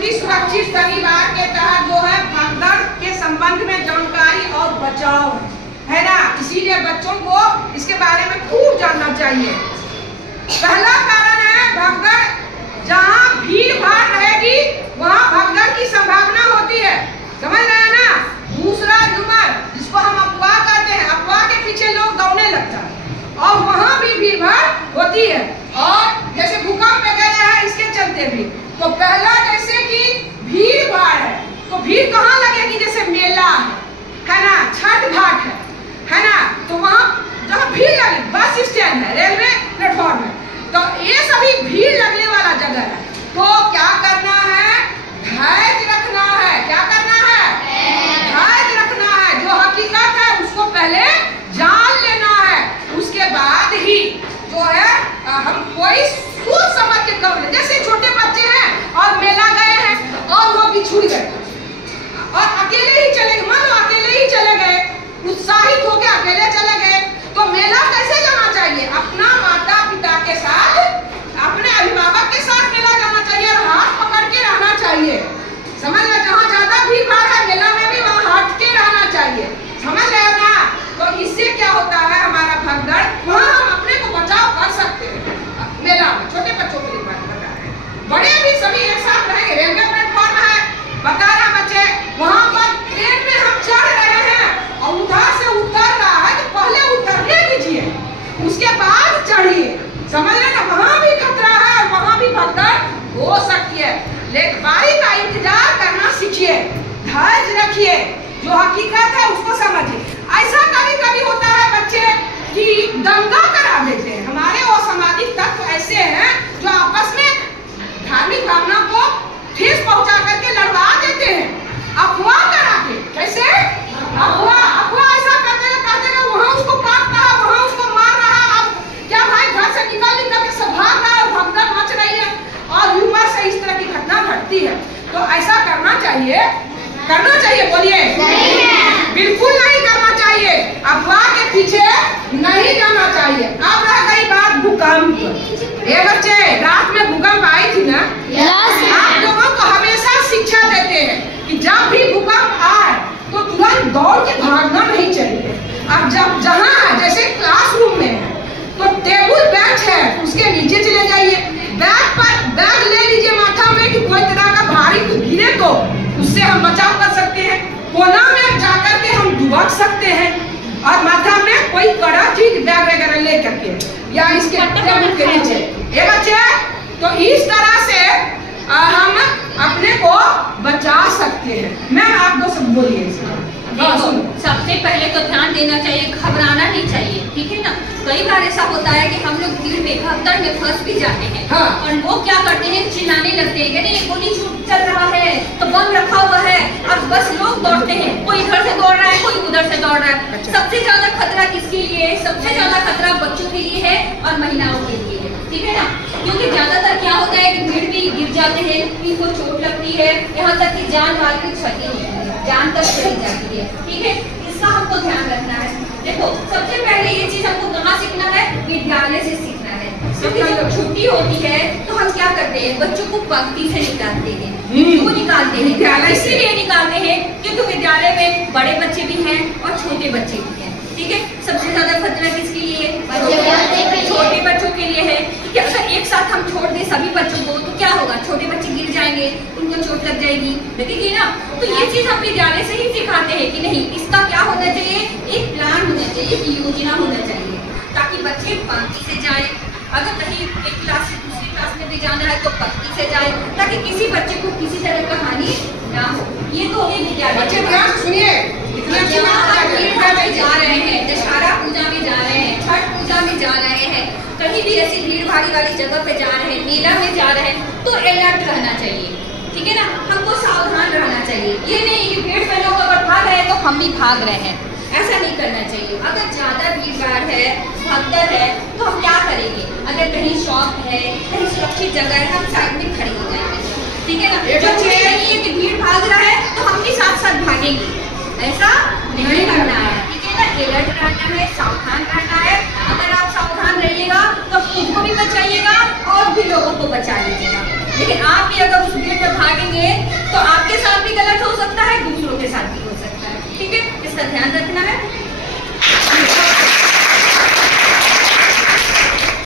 प्रधानमंत्री सुरक्षित शनिवार के तहत जो है भगदड़ के संबंध में जानकारी और बचाव है ना, इसीलिए बच्चों को इसके बारे में खूब जानना चाहिए। पहला कारण है भगदड़, जहाँ भीड़ भाड़ रहेगी वहाँ भगदड़ की संभावना होती है, समझ रहे हैं ना। दूसरा झूमर, जिसको हम अफवाह कहते हैं, अफवाह के पीछे लोग दौड़ने लगता है और वहाँ भी भीड़ भाड़ होती है। और जैसे भूकंप वगैरह है इसके चलते भी, तो पहला जैसे कि भीड़ भाड़ है तो भीड़ कहाँ लगेगी, जैसे मेला है ना, छठ घाट है ना, तो वहाँ जहाँ भीड़ लगे, बस स्टैंड है, रेलवे प्लेटफॉर्म है, तो ये सभी भीड़ लगने वाला जगह है। तो क्या करना है, धैर्य रखना है। क्या करना है, धैर्य रखना है। जो हकीकत है उसको पहले जान लेना है, उसके बाद ही जो है हम कोई सोच समझ के कर ले। जैसे छोटे बच्चे हैं और मेला गए हैं और वो बिछुड़ गए और अकेले ही चले गए, मान लो अकेले ही चले गए, उत्साहित होके अकेले चले गए, तो मेला कैसे जाना चाहिए, अपना माता पिता के साथ, अपने अभिभावक के साथ मेला जाना चाहिए और हाथ पकड़ के रहना चाहिए। समझ रहे, जहाँ ज्यादा भीड़ भाड़ है मेला में भी वहाँ हट के रहना चाहिए, समझ रहे हो ना। तो इससे क्या होता है, हमारा भगदड़ वहाँ हम अपने को बचाव कर सकते हैं। मेला में छोटे बच्चों के लिए बात बता रहे हैं, बड़े भी सभी एक साथ रहेंगे। रेलवे प्लेटफॉर्म है, बता रहा बच्चे, वहाँ पर ट्रेन में हम चढ़ रहे हैं और उधर से उतर रहा है तो पहले उतरने दीजिए, उसके बाद चढ़िए, समझ रहे ना। वहाँ भी खतरा है और वहाँ भी भगदड़ हो सकती है, लेकिन बारी का इंतजार करना सीखिए, धैर्य रखिए, जो हकीकत है उसको समझिए। ऐसा कभी कभी होता है बच्चे कि दंगा करा देते हैं, हमारे असामाजिक तत्व ऐसे हैं जो आपस में धार्मिक भावना को ठेस पहुंचा करके लड़वा देते हैं, अफवाह करा के। कैसे अफवाह ऐसा करते हैं, वहाँ उसको काट रहा, वहाँ उसको मार रहा, अब क्या भाई घर से निकल के सब भाग रहा है, भगदड़ मच रही है और ह्यूमर से इस तरह की घटना घटती है। तो ऐसा करना चाहिए, बोलिए बिल्कुल नहीं करना चाहिए, अफवाह के पीछे नहीं जाना चाहिए। अब रह गई बात भूकंप, ये बच्चे रात में भूकंप आई थी ना, आप लोगों को हमेशा शिक्षा देते हैं कि जब भी भूकंप आए तो तुरंत दौड़ के भागना नहीं चाहिए। अब जब जहाँ है, जैसे क्लासरूम में है तो टेबल बेंच है उसके नीचे चले जाइए, बैग ले लीजिए माथा में कि कोई तरह का भारी कुछ गिरे तो उससे हम बचाव कर सकते हैं। कोना में जाकर के हम दुबक सकते हैं और माथा में कोई कड़ा चीज बैग वगैरह ले करके या इसके टेबल के नीचे, ये बच्चे तो इस तरह से हम अपने को बचा सकते हैं। मैम आप दो सब बोलिए। सबसे पहले तो ध्यान देना चाहिए, घबराना नहीं चाहिए, ठीक है ना। कई बार ऐसा होता है कि हम लोग भीड़ में भगदड़ में फंस भी जाते हैं। हाँ। और वो क्या करते हैं, चिल्लाने लगते हैं कि नहीं गोली चल रहा है तो बम रखा हुआ है, और बस लोग दौड़ते हैं, कोई इधर से दौड़ रहा है, कोई उधर से दौड़ रहा है। अच्छा। सबसे ज्यादा खतरा किसके लिए है, सबसे ज्यादा खतरा बच्चों के लिए है और महिलाओं के लिए है, ठीक है ना। क्योंकि ज्यादातर क्या होता है कि भीड़ में गिर जाते हैं, इनको चोट लगती है, यहाँ तक कि जान माल की क्षति होती है, जान तक चली जाती है, ठीक है। इसका हमको ध्यान रखना है। देखो सबसे पहले ये चीज हमको कहाँ सीखना है, विद्यालय से सीखना है। क्योंकि जब छुट्टी होती है तो हम क्या करते हैं, बच्चों को पंक्ति से निकालते हैं। क्यों निकालते हैं, इसीलिए निकालते हैं क्योंकि विद्यालय में बड़े बच्चे भी हैं और छोटे बच्चे भी हैं, ठीक है। सबसे ज्यादा खतरा किसके लिए है, छोटे बच्चों के लिए है। क्योंकि अगर एक साथ हम छोड़ दें सभी बच्चों को तो क्या होगा, छोटे बच्चे गिर जाएंगे, उनको चोट लग जाएगी, लगेगी ना। तो ये चीज हम विद्यालय से ही सिखाते हैं कि नहीं, इसका क्या होना चाहिए, एक प्लान होना चाहिए, एक योजना होना चाहिए, ताकि बच्चे पंक्ति से जाए। अगर कहीं एक क्लास से दूसरी क्लास में भी जाना है तो पंक्ति से जाए, ताकि किसी बच्चे को किसी तरह का हानि ना हो। ये तो होगी विद्यालय। बच्चे ध्यान से सुनिए, जा रहे हैं, दशहरा पूजा में जा रहे हैं, छठ पूजा में जा रहे हैं, कहीं भी ऐसी भीड़ भाड़ी वाली जगह पे जा रहे हैं, मेला में जा रहे हैं, तो अलर्ट रहना चाहिए, ठीक है ना। हमको सावधान रहना चाहिए, ये नहीं कि भीड़ में लोग अगर भाग रहे हैं तो हम भी भाग रहे हैं, ऐसा नहीं करना चाहिए। अगर ज्यादा भीड़ भाड़ है, भगदड़ है, तो हम क्या करेंगे, अगर कहीं शॉप है, कहीं सुरक्षित जगह है, हम साइड में खड़े हो जाएंगे, ठीक है ना। जब नहीं है कि भीड़ भाग रहा है तो हम भी साथ साथ भागेंगे, ऐसा नहीं करना है, ठीक है ना। अलर्ट रहना है, सावधान रहना है। अगर आप सावधान रहिएगा तो खुद को भी बचाइएगा और भी लोगों को बचा लीजिएगा। लेकिन आप भी अगर उस भीड़ में भागेंगे तो आपके साथ भी गलत हो सकता है, दूसरों के साथ भी हो सकता है। ठीक है, इसका ध्यान रखना है।